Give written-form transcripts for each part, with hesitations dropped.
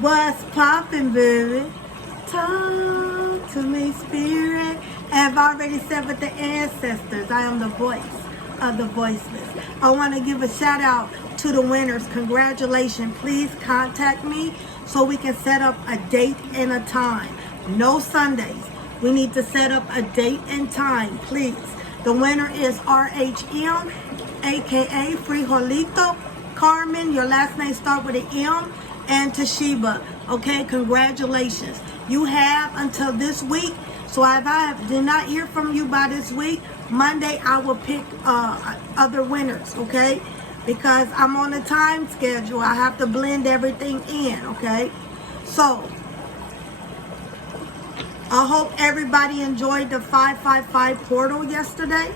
What's poppin', baby? Talk to me, spirit. I've already said with the ancestors, I am the voice of the voiceless. I want to give a shout out to the winners. Congratulations. Please contact me so we can set up a date and a time. No Sundays. We need to set up a date and time, please. The winner is RHM, aka Frijolito Carmen. Your last name start with an M. And Toshiba. Okay, congratulations. You have until this week. So if I did not hear from you by this week, Monday I will pick other winners, okay? Because I'm on a time schedule. I have to blend everything in, okay? So, I hope everybody enjoyed the 555 portal yesterday.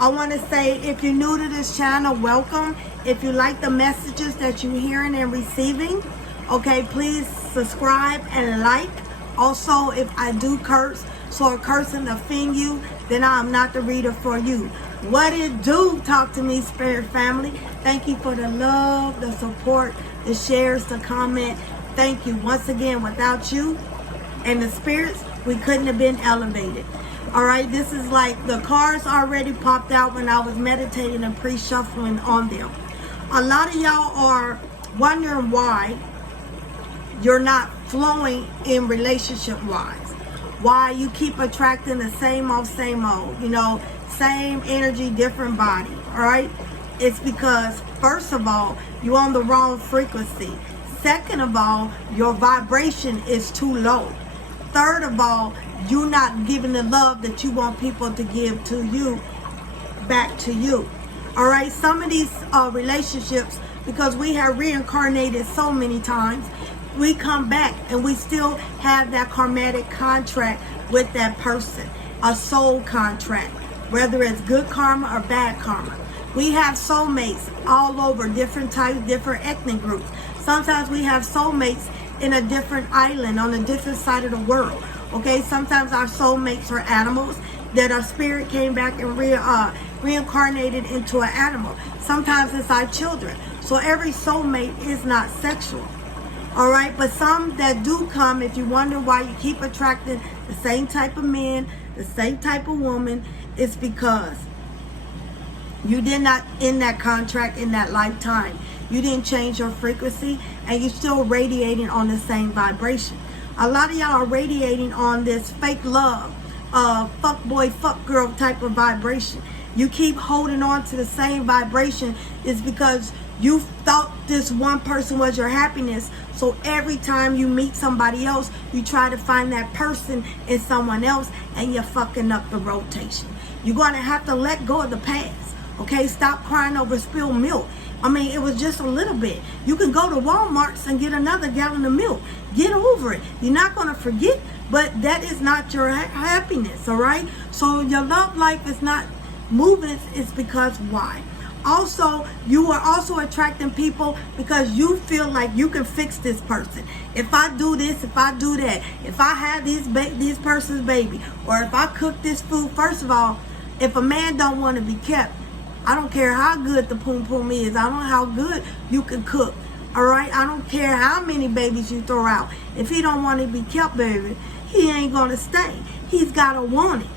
I want to say, if you're new to this channel, welcome. If you like the messages that you're hearing and receiving, okay, please subscribe and like. Also, if I do curse, so a cursing offend you, then I'm not the reader for you. What it do? Talk to me, spirit family. Thank you for the love, the support, the shares, the comment. Thank you. Once again, without you and the spirits, we couldn't have been elevated. All right, this is like the cards already popped out when I was meditating and pre-shuffling on them. A lot of y'all are wondering why you're not flowing in relationship wise. Why you keep attracting the same old, you know, same energy, different body, all right? It's because, first of all, you're on the wrong frequency. Second of all, your vibration is too low. Third of all, you're not giving the love that you want people to give to you, back to you. All right, some of these relationships, because we have reincarnated so many times, we come back and we still have that karmatic contract with that person, a soul contract, whether it's good karma or bad karma. We have soulmates all over, different types, different ethnic groups. Sometimes we have soulmates in a different island, on a different side of the world. Okay, sometimes our soulmates are animals that our spirit came back and reincarnated into an animal. Sometimes it's our children. So every soulmate is not sexual. All right, but some that do come, if you wonder why you keep attracting the same type of men, the same type of woman, it's because you did not end that contract in that lifetime. You didn't change your frequency, and you're still radiating on the same vibration. A lot of y'all are radiating on this fake love, fuck boy, fuck girl type of vibration. You keep holding on to the same vibration is because you thought this one person was your happiness. So every time you meet somebody else, you try to find that person in someone else, and you're fucking up the rotation. You're going to have to let go of the past. Okay, stop crying over spilled milk. I mean, it was just a little bit. You can go to Walmart's and get another gallon of milk. Get over it. You're not going to forget, but that is not your happiness, all right? So your love life is not moving. It's because why? Also, you are also attracting people because you feel like you can fix this person. If I do this, if I do that, if I have this person's baby, or if I cook this food. First of all, if a man don't want to be kept, I don't care how good the poom poom is. I don't know how good you can cook. All right? I don't care how many babies you throw out. If he don't want to be kept, baby, he ain't going to stay. He's got to want it.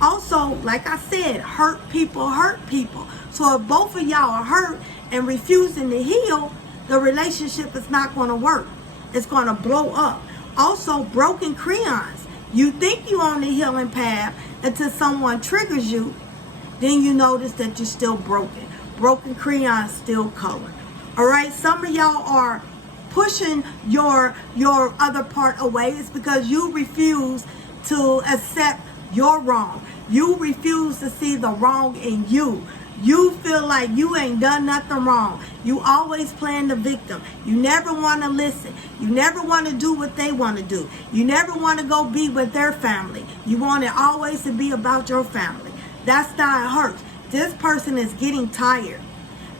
Also, like I said, hurt people hurt people. So if both of y'all are hurt and refusing to heal, the relationship is not going to work. It's going to blow up. Also, broken crayons. You think you're on the healing path until someone triggers you. Then you notice that you're still broken. Broken crayons still color. All right, some of y'all are pushing your other part away. It's because you refuse to accept your wrong. You refuse to see the wrong in you. You feel like you ain't done nothing wrong. You always playing the victim. You never want to listen. You never want to do what they want to do. You never want to go be with their family. You want it always to be about your family. That's how it hurts. This person is getting tired.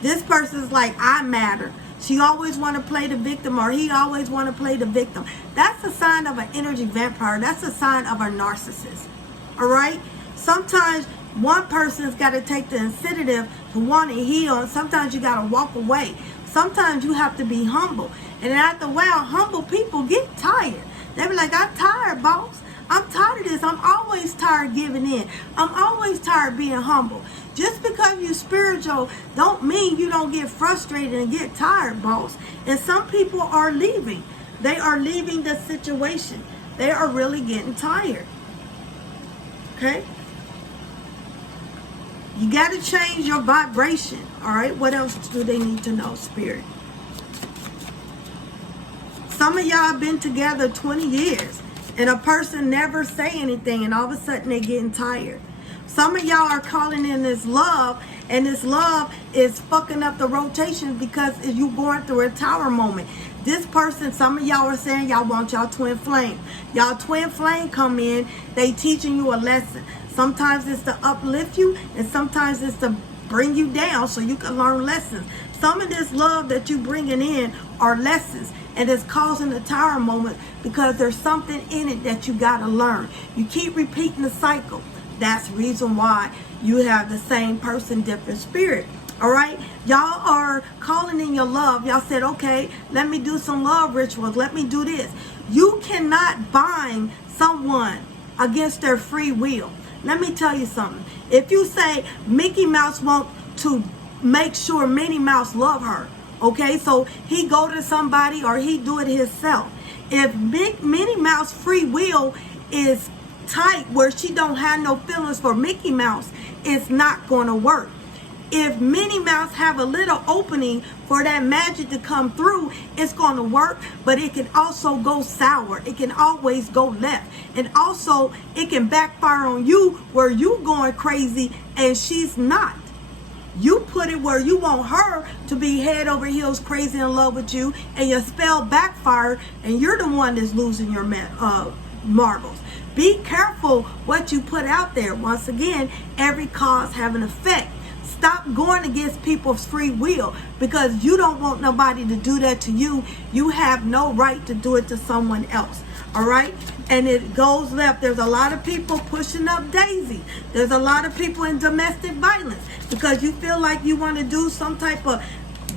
This person is like, I matter. She always want to play the victim, or he always want to play the victim. That's a sign of an energy vampire. That's a sign of a narcissist. All right? Sometimes one person's got to take the initiative to want to heal, and sometimes you got to walk away. Sometimes you have to be humble. And then after a while, humble people get tired. They be like, I'm tired, boss. I'm tired of this. I'm always tired giving in. I'm always tired being humble. Just because you're spiritual don't mean you don't get frustrated and get tired, boss. And some people are leaving. They are leaving the situation. They are really getting tired. Okay? You got to change your vibration. All right? What else do they need to know, Spirit? Some of y'all have been together 20 years. And a person never say anything, and all of a sudden they're getting tired. Some of y'all are calling in this love, and this love is fucking up the rotation because you going through a tower moment. This person, some of y'all are saying y'all want y'all twin flame. Y'all twin flame come in, they teaching you a lesson. Sometimes it's to uplift you, and sometimes it's to bring you down so you can learn lessons. Some of this love that you bringing in are lessons, and it's causing a tower moment because there's something in it that you got to learn. You keep repeating the cycle. That's the reason why you have the same person, different spirit. All right? Y'all are calling in your love. Y'all said, okay, let me do some love rituals. Let me do this. You cannot bind someone against their free will. Let me tell you something. If you say Mickey Mouse wants to make sure Minnie Mouse love her, okay, so he go to somebody or he do it himself. If Minnie Mouse free will is tight where she don't have no feelings for Mickey Mouse, it's not going to work. If Minnie Mouse have a little opening for that magic to come through, it's going to work, but it can also go sour. It can always go left. And also, it can backfire on you where you going crazy and she's not. You put it where you want her to be head over heels crazy in love with you, and your spell backfired, and you're the one that's losing your marbles. Be careful what you put out there. Once again, every cause have an effect. Stop going against people's free will because you don't want nobody to do that to you. You have no right to do it to someone else. All right? And it goes left. There's a lot of people pushing up Daisy. There's a lot of people in domestic violence because you feel like you want to do some type of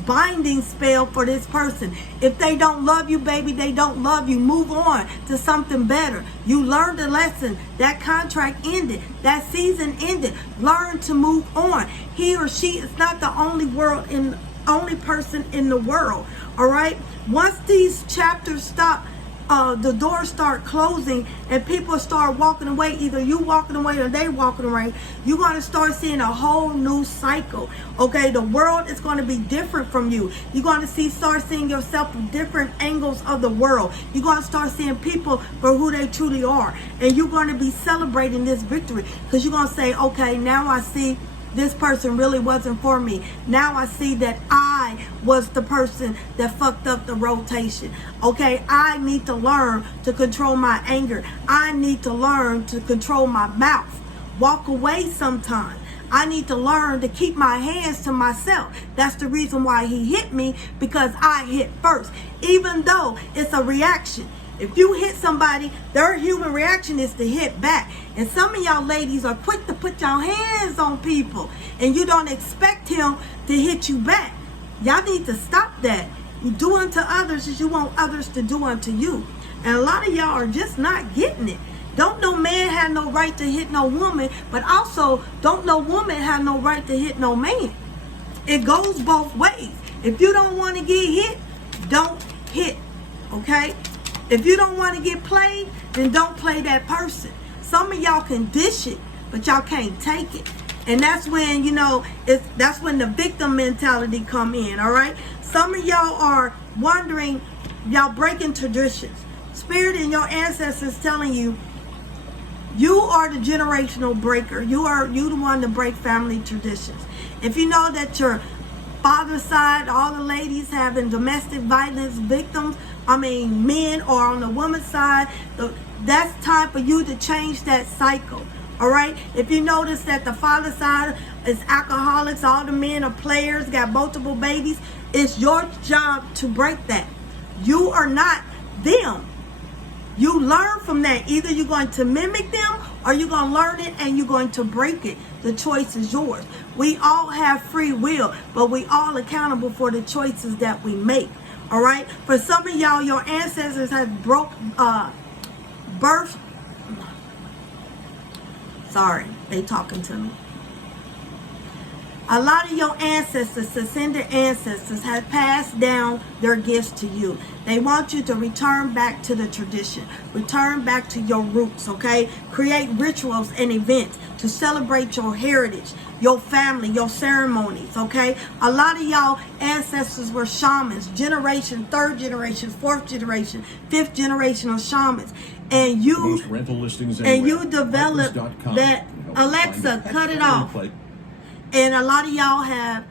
binding spell for this person. If they don't love you, baby, they don't love you. Move on to something better. You learned a lesson. That contract ended. That season ended. Learn to move on. He or she is not the only person in the world. All right? Once these chapters stop, the doors start closing and people start walking away, either you walking away or they walking away, you're going to start seeing a whole new cycle. Okay, the world is going to be different from you. You're going to start seeing yourself from different angles of the world. You're going to start seeing people for who they truly are, and you're going to be celebrating this victory because you're going to say, okay, now I see this person really wasn't for me. Now I see that I was the person that fucked up the rotation. Okay, I need to learn to control my anger. I need to learn to control my mouth. Walk away sometimes. I need to learn to keep my hands to myself. That's the reason why he hit me, because I hit first. Even though it's a reaction. If you hit somebody, their human reaction is to hit back. And some of y'all ladies are quick to put your hands on people, and you don't expect him to hit you back. Y'all need to stop that. You do unto others as you want others to do unto you. And a lot of y'all are just not getting it. Don't no man have no right to hit no woman, but also don't no woman have no right to hit no man. It goes both ways. If you don't want to get hit, don't hit. Okay? If you don't want to get played, then don't play that person. Some of y'all can dish it, but y'all can't take it. And that's when, that's when the victim mentality come in, all right? Some of y'all are wondering, y'all breaking traditions. Spirit and your ancestors telling you, you are the generational breaker. You the one to break family traditions. If you know that your father's side, all the ladies having domestic violence victims, men, or on the woman's side, that's time for you to change that cycle. All right? If you notice that the father's side is alcoholics, all the men are players, got multiple babies, it's your job to break that. You are not them. You learn from that. Either you're going to mimic them or you're going to learn it and you're going to break it. The choice is yours. We all have free will, but we all accountable for the choices that we make. All right. For some of y'all, your ancestors have birth. Sorry, they talking to me. A lot of your ancestors, descendant ancestors, have passed down their gifts to you. They want you to return back to the tradition. Return back to your roots, okay? Create rituals and events to celebrate your heritage, your family, your ceremonies, okay? A lot of y'all ancestors were shamans, generation, third generation, fourth generation, fifth generation of shamans. And you developed that. Alexa, cut it off. And a lot of y'all have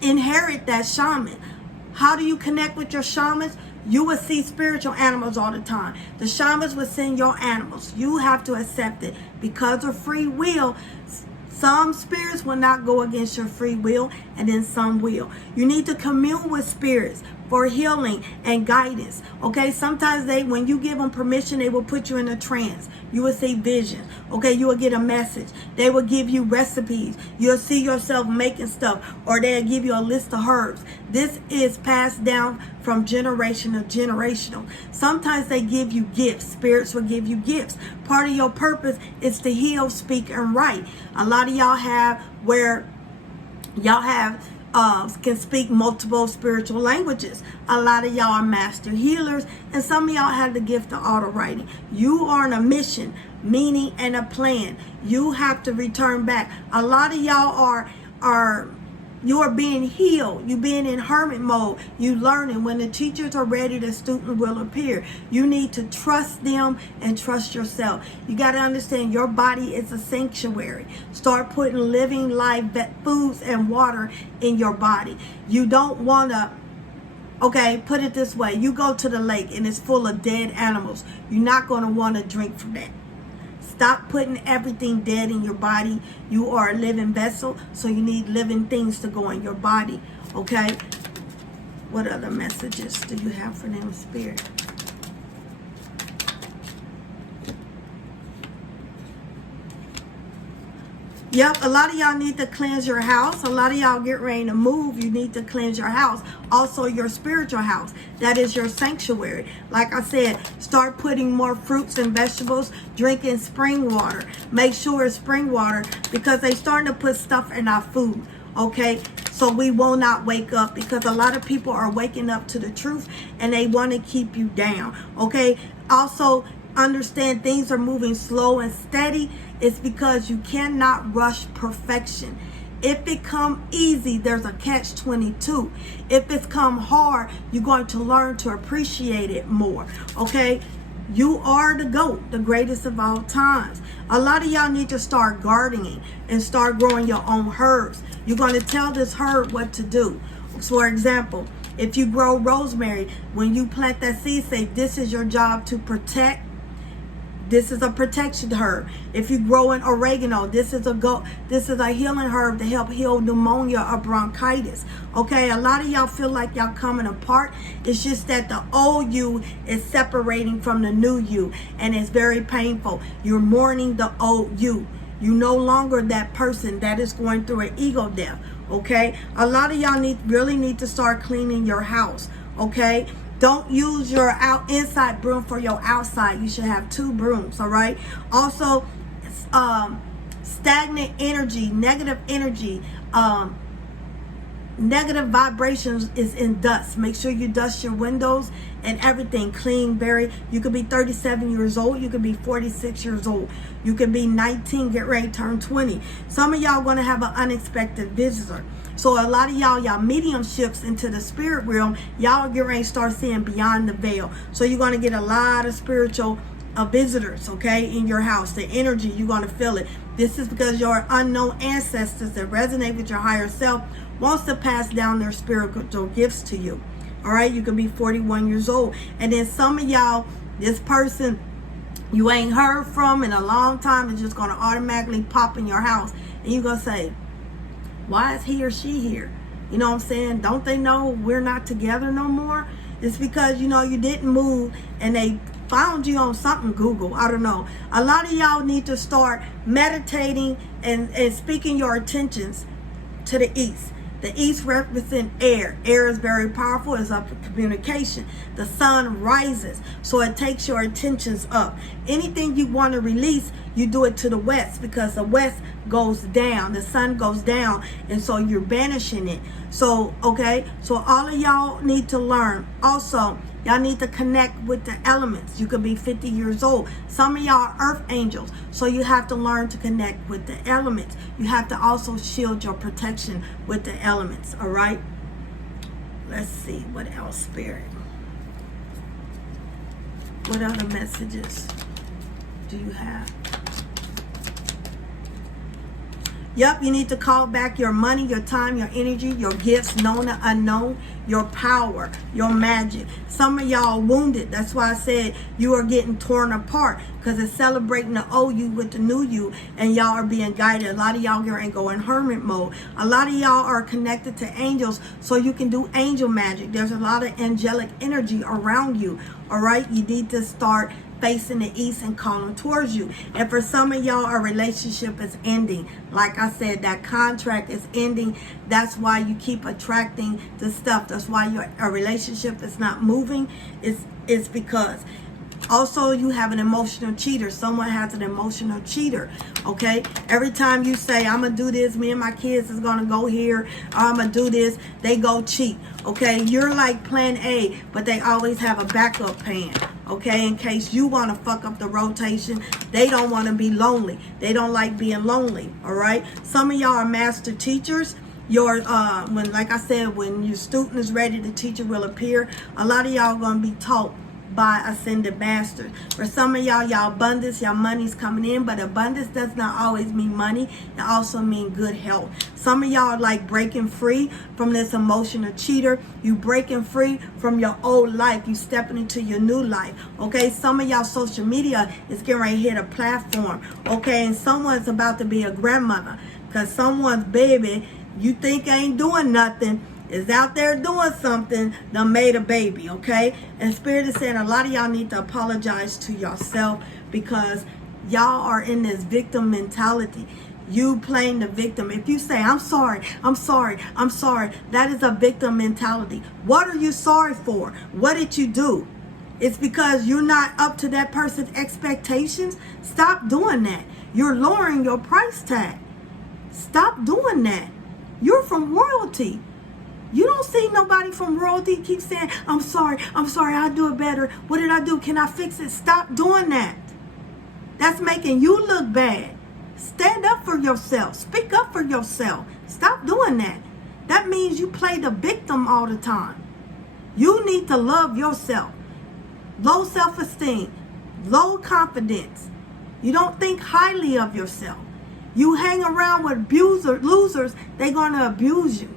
inherit that shaman. How do you connect with your shamans? You will see spiritual animals all the time. The shamans will send your animals. You have to accept it because of free will. Some spirits will not go against your free will, and then some will. You need to commune with spirits for healing and guidance. Okay, sometimes when you give them permission, they will put you in a trance. You will see visions. Okay, you will get a message. They will give you recipes. You'll see yourself making stuff, or they'll give you a list of herbs. This is passed down from generation to generational. Sometimes they give you gifts. Spirits will give you gifts. Part of your purpose is to heal, speak, and write. A lot of y'all have where y'all have can speak multiple spiritual languages. A lot of y'all are master healers, and some of y'all have the gift of auto writing. You are on a mission, meaning, and a plan. You have to return back. A lot of y'all you are being healed. You being in hermit mode. You learning. When the teachers are ready, the student will appear. You need to trust them and trust yourself. You got to understand your body is a sanctuary. Start putting living life foods and water in your body. You don't want to, okay, put it this way. You go to the lake and it's full of dead animals. You're not going to want to drink from that. Stop putting everything dead in your body. You are a living vessel, so you need living things to go in your body, okay? What other messages do you have for them, Spirit? Yep, a lot of y'all need to cleanse your house. A lot of y'all get ready to move. You need to cleanse your house. Also, your spiritual house. That is your sanctuary. Like I said, start putting more fruits and vegetables. Drinking spring water. Make sure it's spring water because they're starting to put stuff in our food. Okay? So we will not wake up because a lot of people are waking up to the truth and they want to keep you down. Okay? Also, understand things are moving slow and steady. It's because you cannot rush perfection. If it come easy, there's a catch-22. If it's come hard, you're going to learn to appreciate it more. Okay? You are the GOAT, the greatest of all times. A lot of y'all need to start gardening and start growing your own herbs. You're going to tell this herb what to do. So, for example, if you grow rosemary, when you plant that seed, say this is your job to protect. This is a protection herb. If you grow in oregano, this is a healing herb to help heal pneumonia or bronchitis. Okay, a lot of y'all feel like y'all coming apart. It's just that the old you is separating from the new you, and it's very painful. You're mourning the old you. You no longer that person that is going through an ego death. Okay, a lot of y'all really need to start cleaning your house. Okay. Don't use your inside broom for your outside. You should have 2 brooms, all right? Also, stagnant energy, negative vibrations is in dust. Make sure you dust your windows and everything clean. You could be 37 years old. You could be 46 years old. You could be 19, get ready to turn 20. Some of y'all going to have an unexpected visitor. So a lot of y'all mediumships into the spirit realm, y'all get ready to start seeing beyond the veil. So you're going to get a lot of spiritual visitors, okay, in your house. The energy, you're going to feel it. This is because your unknown ancestors that resonate with your higher self wants to pass down their spiritual gifts to you. All right, you can be 41 years old. And then some of y'all, this person you ain't heard from in a long time is just going to automatically pop in your house. And you're going to say, why is he or she here? You know what I'm saying? Don't they know we're not together no more? It's because, you didn't move and they found you on something, Google. I don't know. A lot of y'all need to start meditating and speaking your intentions to the east. The east represents air. Air is very powerful. It's up for communication. The sun rises, so it takes your attentions up. Anything you want to release, you do it to the west, because the west goes down. The sun goes down, and so you're banishing it. So, okay, so all of y'all need to learn. Also, y'all need to connect with the elements. You could be 50 years old. Some of y'all are earth angels, so you have to learn to connect with the elements. You have to also shield your protection with the elements, all right? Let's see, what else, Spirit? What other messages do you have? Yep, you need to call back your money, your time, your energy, your gifts, known and unknown, your power, your magic. Some of y'all are wounded. That's why I said you are getting torn apart, because it's celebrating the old you with the new you, and y'all are being guided. A lot of y'all ain't going hermit mode. A lot of y'all are connected to angels, so you can do angel magic. There's a lot of angelic energy around you, all right? You need to start facing the east and calling towards you. And for some of y'all, a relationship is ending. Like I said, that contract is ending. That's why you keep attracting the stuff. That's why a relationship is not moving. It's because also you have an emotional cheater. Someone has an emotional cheater, okay? Every time you say, I'm going to do this, me and my kids is going to go here, or I'm going to do this, they go cheat, okay? You're like plan A, but they always have a backup plan, okay? In case you want to fuck up the rotation, they don't want to be lonely. They don't like being lonely, all right? Some of y'all are master teachers. Like I said, when your student is ready, the teacher will appear. A lot of y'all going to be taught by ascended masters. For some of y'all, abundance, y'all money's coming in, but abundance does not always mean money. It also means good health. Some of y'all are like breaking free from this emotional cheater. You breaking free from your old life. You stepping into your new life. Okay, some of y'all social media is getting ready to hit a platform. Okay, and someone's about to be a grandmother, because someone's baby you think ain't doing nothing is out there doing something, done made a baby, okay? And Spirit is saying a lot of y'all need to apologize to yourself, because y'all are in this victim mentality. You playing the victim. If you say, I'm sorry, that is a victim mentality. What are you sorry for? What did you do? It's because you're not up to that person's expectations. Stop doing that. You're lowering your price tag. Stop doing that. You're from royalty. You don't see nobody from royalty keep saying, I'm sorry, I'll do it better. What did I do? Can I fix it? Stop doing that. That's making you look bad. Stand up for yourself. Speak up for yourself. Stop doing that. That means you play the victim all the time. You need to love yourself. Low self-esteem, low confidence. You don't think highly of yourself. You hang around with losers, they're going to abuse you.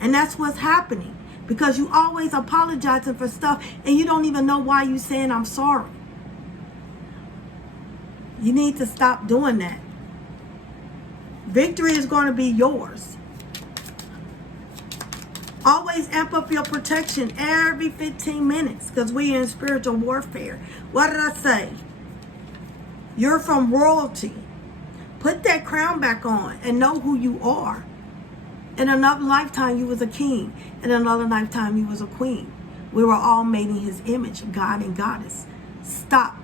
And that's what's happening, because you always apologizing for stuff and you don't even know why you saying I'm sorry. You need to stop doing that. Victory is going to be yours. Always amp up your protection every 15 minutes, because we in spiritual warfare. What did I say? You're from royalty. Put that crown back on and know who you are. In another lifetime, you was a king. In another lifetime, you was a queen. We were all made in his image, God and goddess. Stop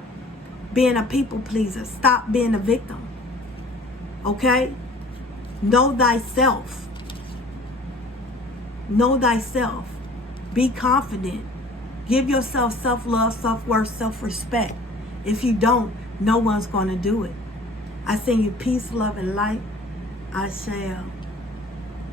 being a people pleaser. Stop being a victim. Okay? Know thyself. Know thyself. Be confident. Give yourself self-love, self-worth, self-respect. If you don't, no one's going to do it. I send you peace, love, and light. I shall.